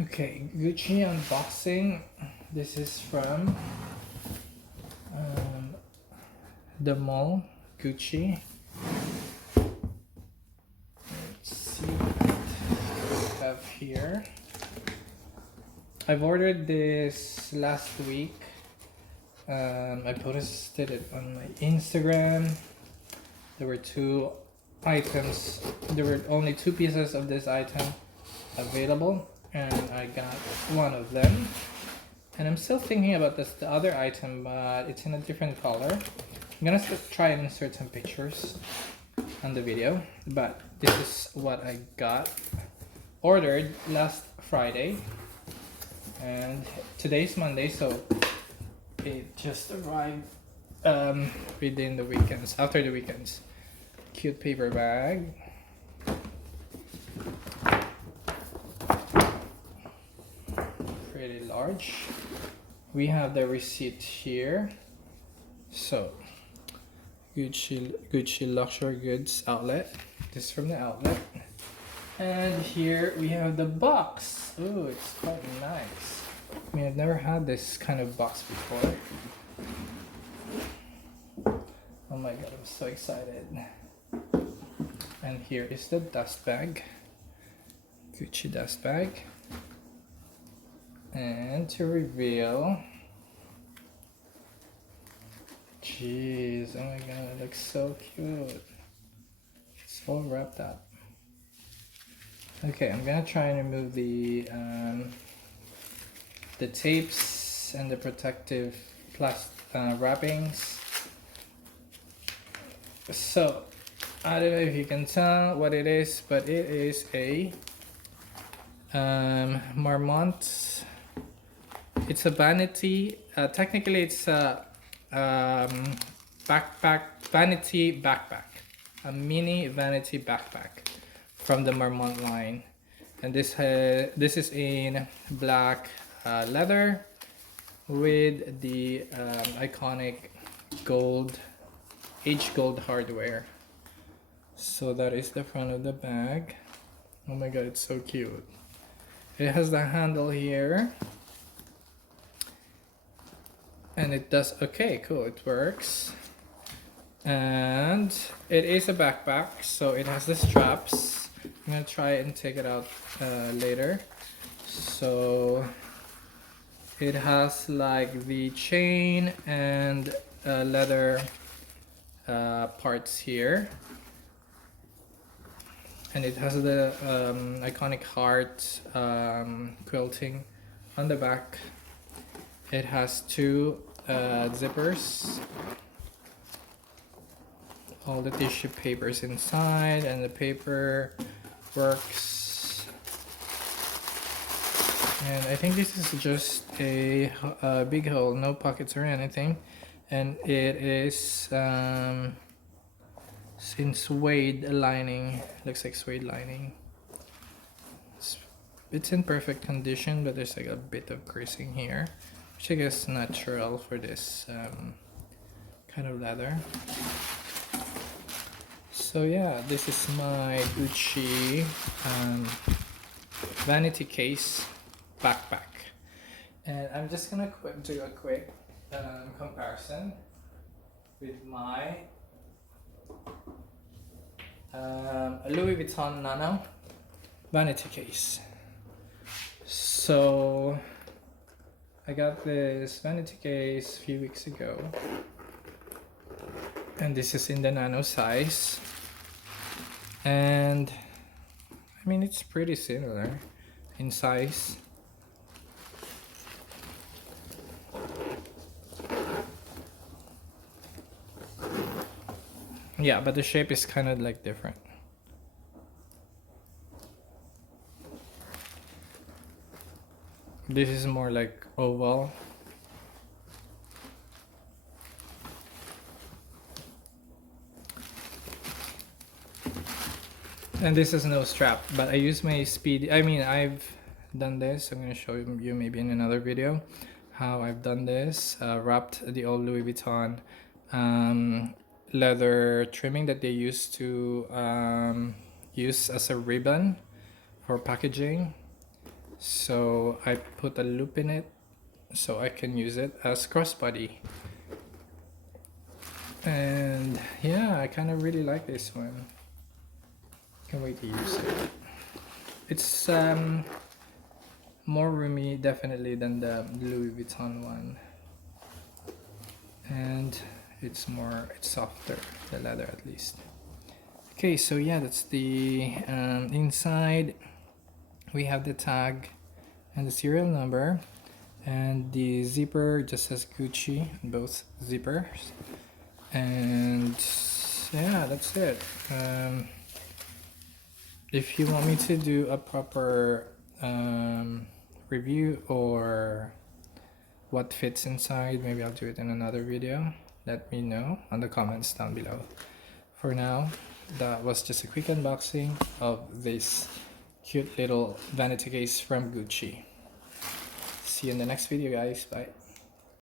Okay, Gucci unboxing. This is from the mall, Gucci. Let's see what we have here. I've ordered this last week. I posted it on my Instagram. There were two items. There were only two pieces of this item available, and I got one of them. And I'm still thinking about the other item, but it's in a different color. I'm gonna try and insert some pictures on the video, but this is what I got ordered last Friday, and today's Monday, so it just arrived within the weekends, after the weekends. Cute paper bag. Pretty large. We have the receipt here. So Gucci Luxury Goods Outlet. This is from the outlet. And here we have the box. Ooh, it's quite nice. I mean, I've never had this kind of box before. Oh my god, I'm so excited. And here is the dust bag. Gucci dust bag. And to reveal, jeez, oh my god, it looks so cute. It's all wrapped up. Okay, I'm gonna try and remove the tapes and the protective wrappings. So, I don't know if you can tell what it is, but it is a Marmont. It's a vanity. Technically, it's a vanity backpack, a mini vanity backpack from the Marmont line, and this is in black leather with the iconic gold, aged gold hardware. So that is the front of the bag. Oh my god, it's so cute. It has the handle here. And it does, okay, cool, it works. And it is a backpack, so it has the straps. I'm gonna try and take it out later. So it has like the chain and leather parts here. And it has the iconic heart quilting on the back. It has two zippers, all the tissue papers inside, and the paper works. And I think this is just a big hole, no pockets or anything. And it is in suede lining, looks like suede lining. It's in perfect condition, but there's like a bit of creasing here, which I guess natural for this kind of leather. So yeah, this is my Gucci vanity case backpack, and I'm just gonna do a quick comparison with my Louis Vuitton Nano vanity case. So I got this vanity case a few weeks ago, and this is in the nano size, and I mean, it's pretty similar in size. Yeah, but the shape is kind of like different. This is more like oval. And this is no strap, but I use my speed. I mean, I've done this. I'm gonna show you maybe in another video how I've done this. Wrapped the old Louis Vuitton leather trimming that they used to use as a ribbon for packaging. so I put a loop in it so I can use it as crossbody. And yeah, I kind of really like this one. Can't wait to use it. It's more roomy definitely than the Louis Vuitton one, and it's softer, the leather at least. Okay, so yeah, that's the inside. We have the tag and the serial number, and the zipper just says Gucci on both zippers. And yeah, that's it. If you want me to do a proper review or what fits inside, maybe I'll do it in another video. Let me know on the comments down below. For now, that was just a quick unboxing of this cute little vanity case from Gucci. See you in the next video, guys. Bye.